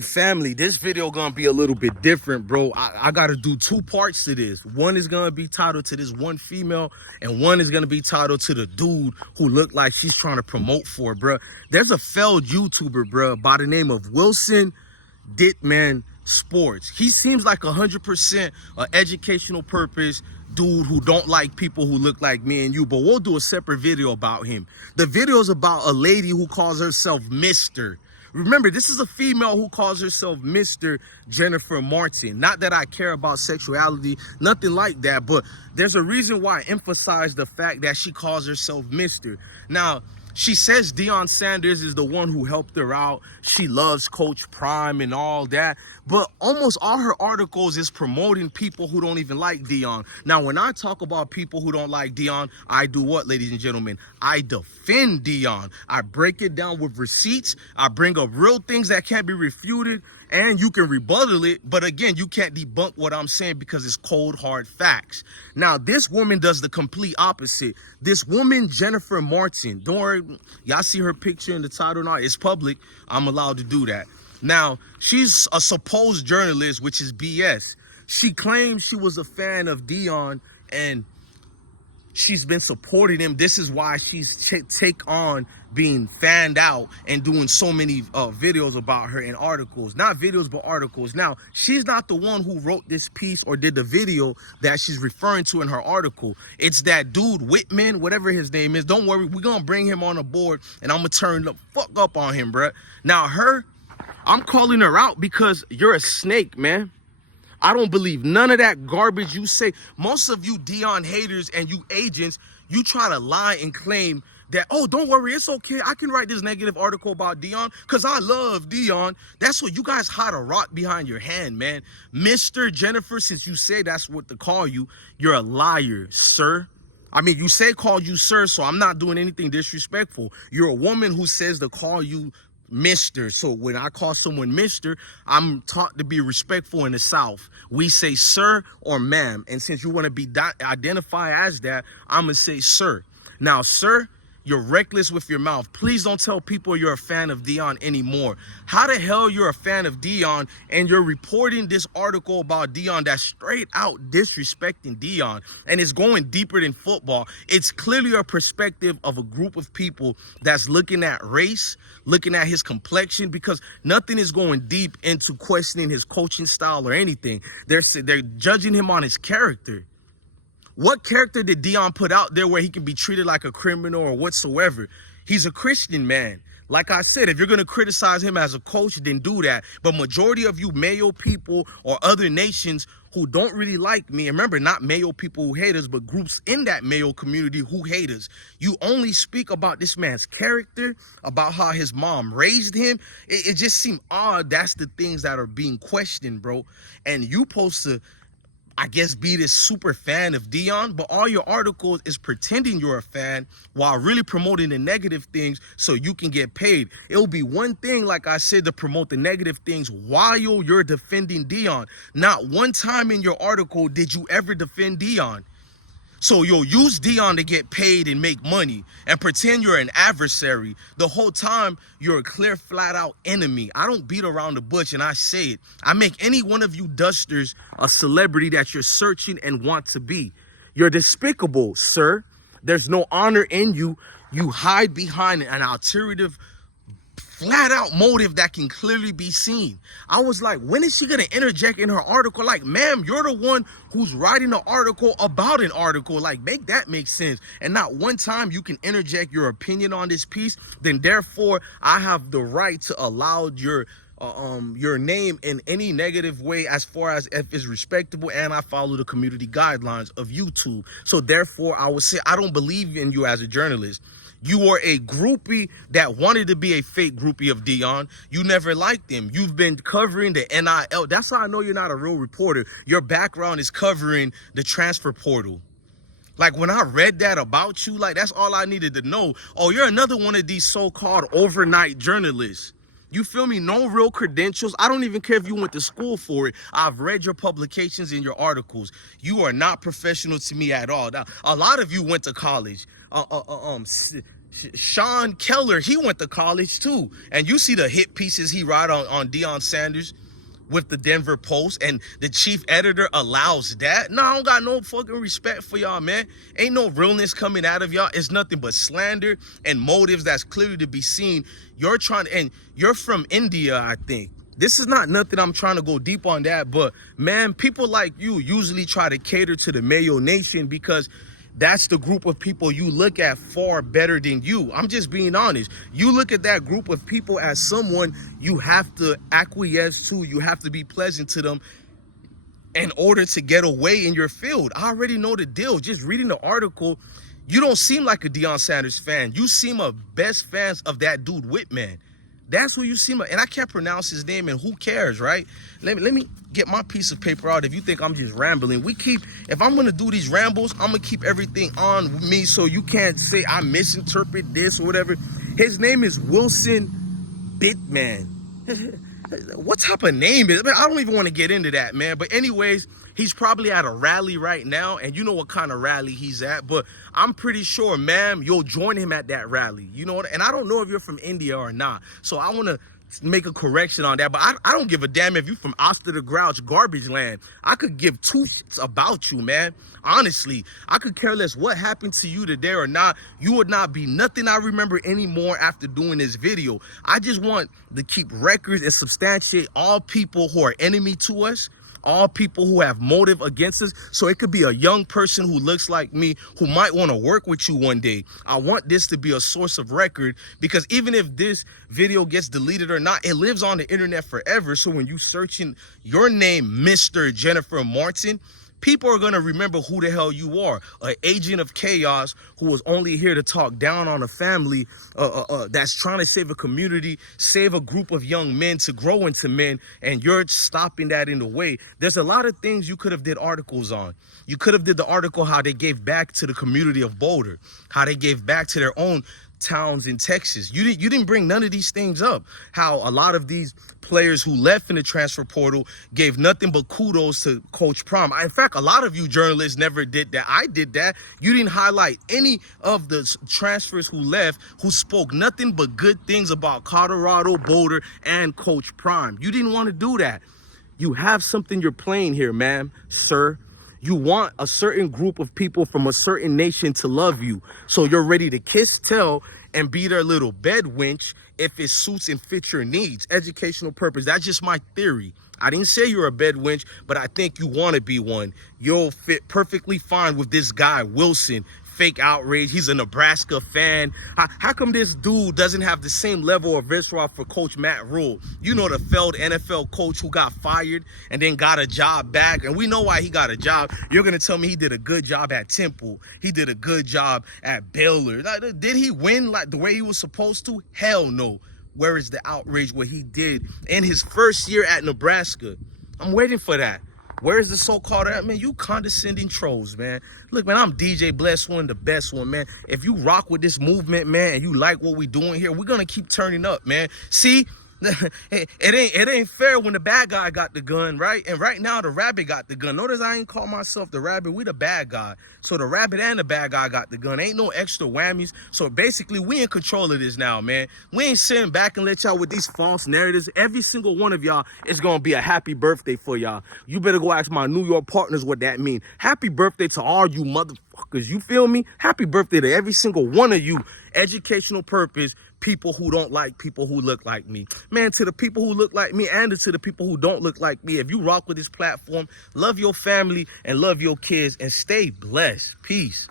Family, this video gonna be a little bit different, bro. I gotta do two parts to this. One is gonna be titled to this one female, and one is gonna be titled to the dude who looked like she's trying to promote for, bro. There's a failed YouTuber, bro, by the name of Wilson Dittman Sports. He seems like 100% educational purpose dude who don't like people who look like me and you, but we'll do a separate video about him. The video is about a lady who calls herself Mr. Remember, this is a female who calls herself Mr. Jenifer Martin. Not that I care about sexuality, nothing like that, but there's a reason why I emphasize the fact that she calls herself Mr. Now, she says Deion Sanders is the one who helped her out. She loves Coach Prime and all that. But almost all her articles is promoting people who don't even like Deion. Now, when I talk about people who don't like Deion, I do what, ladies and gentlemen? I defend Deion. I break it down with receipts. I bring up real things that can't be refuted. And you can rebuttal it, but again, you can't debunk what I'm saying because it's cold, hard facts. Now, this woman does the complete opposite. This woman, Jenifer Martin, don't worry, y'all see her picture in the title now? It's public. I'm allowed to do that. Now, she's a supposed journalist, which is BS. She claims she was a fan of Deion and she's been supporting him. This is why she's take on being fanned out and doing so many videos about her and articles. Not videos, but articles. Now, she's not the one who wrote this piece or did the video that she's referring to in her article. It's that dude, Whitman, whatever his name is. Don't worry, we're going to bring him on the board and I'm going to turn the fuck up on him, bruh. Now, I'm calling her out because you're a snake, man. I don't believe none of that garbage you say. Most of you Deion haters and you agents, you try to lie and claim that, oh, don't worry, it's okay. I can write this negative article about Deion because I love Deion. That's what you guys hide a rock behind your hand, man. Mr. Jenifer, since you say that's what to call you, you're a liar, sir. I mean, you say call you sir, so I'm not doing anything disrespectful. You're a woman who says to call you Mr. So when I call someone Mr., I'm taught to be respectful in the South. We say sir or ma'am. And since you want to be identified as that, I'm going to say sir. Now, sir, you're reckless with your mouth. Please don't tell people you're a fan of Deion anymore. How the hell you're a fan of Deion and you're reporting this article about Deion that's straight out disrespecting Deion and it's going deeper than football? It's clearly a perspective of a group of people that's looking at race, looking at his complexion, because nothing is going deep into questioning his coaching style or anything. They're judging him on his character. What character did Deion put out there where he can be treated like a criminal or whatsoever? He's a Christian man. Like I said, if you're going to criticize him as a coach, then do that. But majority of you Mayo people or other nations who don't really like me, and remember, not Mayo people who hate us, but groups in that Mayo community who hate us, you only speak about this man's character, about how his mom raised him. It just seemed odd. That's the things that are being questioned, bro. And you supposed to, I guess, be this super fan of Deion, but all your articles is pretending you're a fan while really promoting the negative things so you can get paid. It'll be one thing, like I said, to promote the negative things while you're defending Deion. Not one time in your article did you ever defend Deion. So you'll use Deion to get paid and make money and pretend you're an adversary. The whole time, you're a clear, flat-out enemy. I don't beat around the bush, and I say it. I make any one of you dusters a celebrity that you're searching and want to be. You're despicable, sir. There's no honor in you. You hide behind an alternative, flat-out motive that can clearly be seen. I was like, when is she going to interject in her article? Like, ma'am, you're the one who's writing an article about an article. Like, make that make sense. And not one time you can interject your opinion on this piece. Then, therefore, I have the right to allow your name in any negative way as far as if it's respectable, and I follow the community guidelines of YouTube. So, therefore, I would say I don't believe in you as a journalist. You are a groupie that wanted to be a fake groupie of Deion. You never liked him. You've been covering the NIL. That's how I know you're not a real reporter. Your background is covering the transfer portal. Like, when I read that about you, like, that's all I needed to know. Oh, you're another one of these so-called overnight journalists. You feel me? No real credentials. I don't even care if you went to school for it. I've read your publications and your articles. You are not professional to me at all. Now, a lot of you went to college. Sean Keller, he went to college too. And you see the hit pieces he wrote on Deion Sanders with the Denver Post, and the chief editor allows that. No, I don't got no fucking respect for y'all, man. Ain't no realness coming out of y'all. It's nothing but slander and motives that's clearly to be seen. You're trying, and you're from India, I think. This is not nothing I'm trying to go deep on that, but man, people like you usually try to cater to the Mayo Nation because that's the group of people you look at far better than you. I'm just being honest. You look at that group of people as someone you have to acquiesce to. You have to be pleasant to them in order to get away in your field. I already know the deal. Just reading the article, you don't seem like a Deion Sanders fan. You seem a best fans of that dude Whitman. That's who you seem like. And I can't pronounce his name, and who cares, right? Let me get my piece of paper out. If you think I'm just rambling, if I'm gonna do these rambles, I'm gonna keep everything on me so you can't say I misinterpret this or whatever. His name is Wilson Bitman. What type of name is it? I don't even want to get into that, man. But anyways, he's probably at a rally right now, and you know what kind of rally he's at. But I'm pretty sure, ma'am, you'll join him at that rally. You know what? And I don't know if you're from India or not. So I want to make a correction on that. But I don't give a damn if you're from Oster the Grouch, garbage land. I could give two shits about you, man. Honestly, I could care less what happened to you today or not. You would not be nothing I remember anymore after doing this video. I just want to keep records and substantiate all people who are enemy to us, all people who have motive against us. So it could be a young person who looks like me who might want to work with you one day. I want this to be a source of record, because even if this video gets deleted or not, it lives on the internet forever. So when you searching your name, Mr. Jenifer Martin, people are going to remember who the hell you are. An agent of chaos who was only here to talk down on a family that's trying to save a community, save a group of young men to grow into men, and you're stopping that in the way. There's a lot of things you could have did articles on. You could have did the article how they gave back to the community of Boulder, how they gave back to their own towns in Texas. You didn't bring none of these things up. How a lot of these players who left in the transfer portal gave nothing but kudos to Coach Prime. In fact, a lot of you journalists never did that. I did that. You didn't highlight any of the transfers who left who spoke nothing but good things about Colorado, Boulder, and Coach Prime. You didn't want to do that. You have something you're playing here, ma'am, sir. You want a certain group of people from a certain nation to love you. So you're ready to kiss, tell, and be their little bed wench if it suits and fits your needs. Educational purpose. That's just my theory. I didn't say you're a bed wench, but I think you want to be one. You'll fit perfectly fine with this guy, Wilson. Fake outrage. He's a Nebraska fan. How come this dude doesn't have the same level of visceral for Coach Matt Rule? You know, the failed NFL coach who got fired and then got a job back. And we know why he got a job. You're going to tell me he did a good job at Temple. He did a good job at Baylor. Did he win like the way he was supposed to? Hell no. Where is the outrage what he did in his first year at Nebraska? I'm waiting for that. Where's the so-called, man, you condescending trolls, man. Look, man, I'm DJ Bless One, the best one, man. If you rock with this movement, man, and you like what we doing here, we're going to keep turning up, man. See, it ain't fair when the bad guy got the gun, right? And right now the rabbit got the gun. Notice I ain't call myself the rabbit. We the bad guy. So the rabbit and the bad guy got the gun. Ain't no extra whammies. So basically we in control of this now, man. We ain't sitting back and let y'all with these false narratives. Every single one of y'all is gonna be a happy birthday for y'all. You better go ask my New York partners what that mean. Happy birthday to all you motherfuckers. You feel me? Happy birthday to every single one of you. Educational purpose, people who don't like people who look like me. Man, to the people who look like me and to the people who don't look like me, if you rock with this platform, love your family and love your kids and stay blessed. Peace.